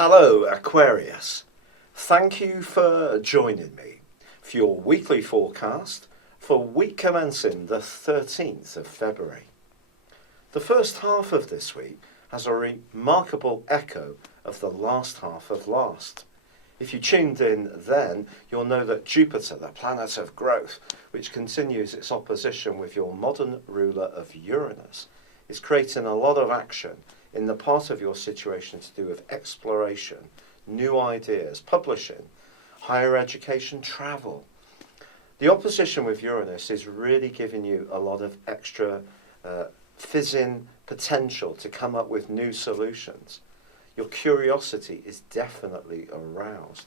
Hello Aquarius, thank you for joining me for your weekly forecast for week commencing the 13th of February. The first half of this week has a remarkable echo of the last half of last. If you tuned in then, you'll know that Jupiter, the planet of growth, which continues its opposition with your modern ruler of Uranus, is creating a lot of action in the part of your situation to do with exploration, new ideas, publishing, higher education, travel. The opposition with Uranus is really giving you a lot of extra fizzing potential to come up with new solutions. Your curiosity is definitely aroused.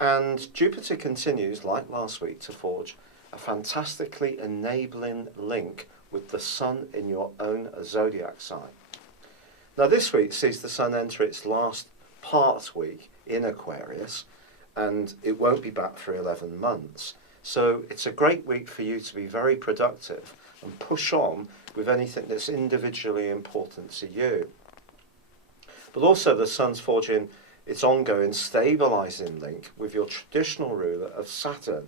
And Jupiter continues, like last week, to forge a fantastically enabling link with the Sun in your own zodiac sign. Now this week sees the Sun enter its last part week in Aquarius, and it won't be back for 11 months. So it's a great week for you to be very productive and push on with anything that's individually important to you. But also the Sun's forging its ongoing stabilising link with your traditional ruler of Saturn.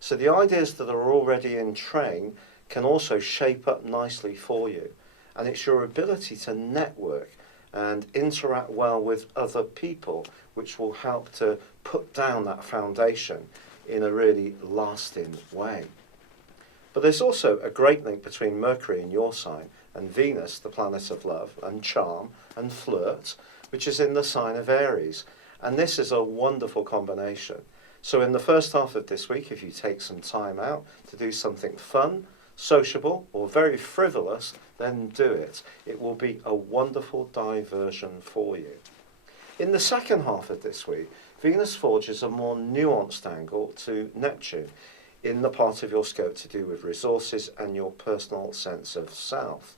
So the ideas that are already in train can also shape up nicely for you. And it's your ability to network and interact well with other people which will help to put down that foundation in a really lasting way. But there's also a great link between Mercury in your sign and Venus, the planet of love and charm and flirt, which is in the sign of Aries. And this is a wonderful combination. So in the first half of this week, if you take some time out to do something fun, sociable or very frivolous, then do it. It will be a wonderful diversion for you. In the second half of this week, Venus forges a more nuanced angle to Neptune in the part of your scope to do with resources and your personal sense of self.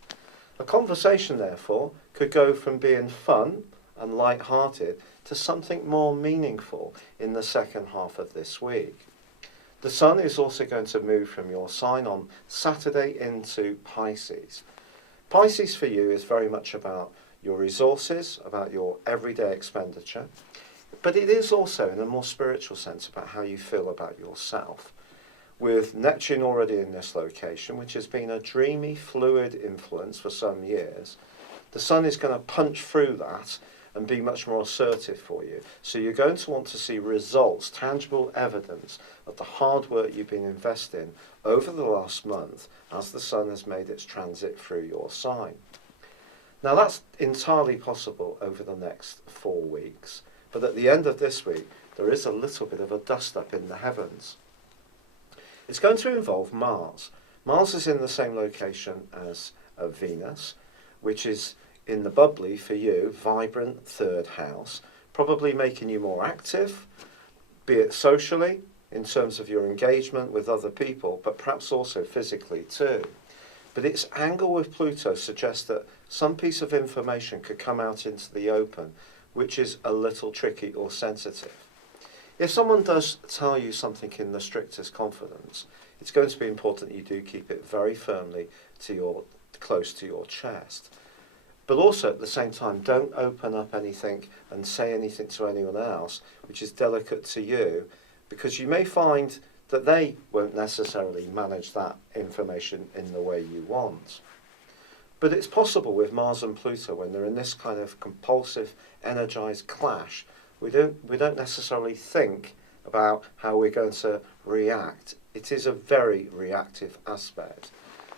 A conversation, therefore, could go from being fun and light-hearted to something more meaningful in the second half of this week. The Sun is also going to move from your sign on Saturday into Pisces. Pisces for you is very much about your resources, about your everyday expenditure, but it is also in a more spiritual sense about how you feel about yourself. With Neptune already in this location, which has been a dreamy, fluid influence for some years, the Sun is going to punch through that and be much more assertive for you. So you're going to want to see results, tangible evidence of the hard work you've been investing over the last month as the Sun has made its transit through your sign. Now that's entirely possible over the next 4 weeks, but at the end of this week there is a little bit of a dust up in the heavens. It's going to involve Mars. Mars is in the same location as Venus, which is in the bubbly, for you, vibrant third house, probably making you more active, be it socially, in terms of your engagement with other people, but perhaps also physically too. But its angle with Pluto suggests that some piece of information could come out into the open, which is a little tricky or sensitive. If someone does tell you something in the strictest confidence, it's going to be important that you do keep it very firmly close to your chest. But also at the same time, don't open up anything and say anything to anyone else which is delicate to you, because you may find that they won't necessarily manage that information in the way you want. But it's possible with Mars and Pluto, when they're in this kind of compulsive, energized clash, we don't necessarily think about how we're going to react. It is a very reactive aspect.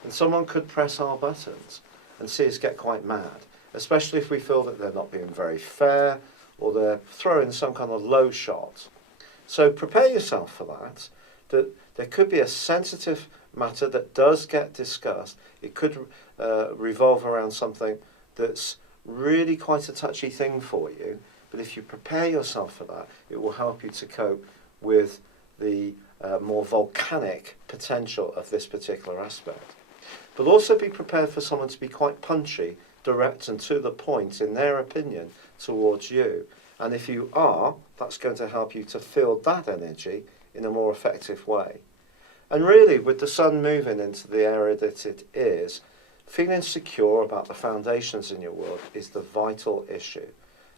And someone could press our buttons and see us get quite mad, especially if we feel that they're not being very fair or they're throwing some kind of low shot. So prepare yourself for that there could be a sensitive matter that does get discussed. It could revolve around something that's really quite a touchy thing for you, but if you prepare yourself for that, it will help you to cope with the more volcanic potential of this particular aspect. But also be prepared for someone to be quite punchy, direct and to the point in their opinion towards you. And if you are, that's going to help you to field that energy in a more effective way. And really, with the Sun moving into the area that it is, feeling secure about the foundations in your world is the vital issue.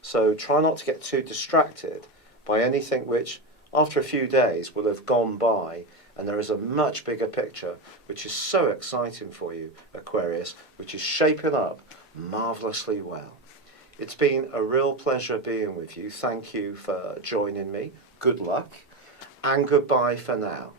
So try not to get too distracted by anything which, after a few days, will have gone by, and there is a much bigger picture which is so exciting for you, Aquarius, which is shaping up marvellously well. It's been a real pleasure being with you. Thank you for joining me. Good luck, and goodbye for now.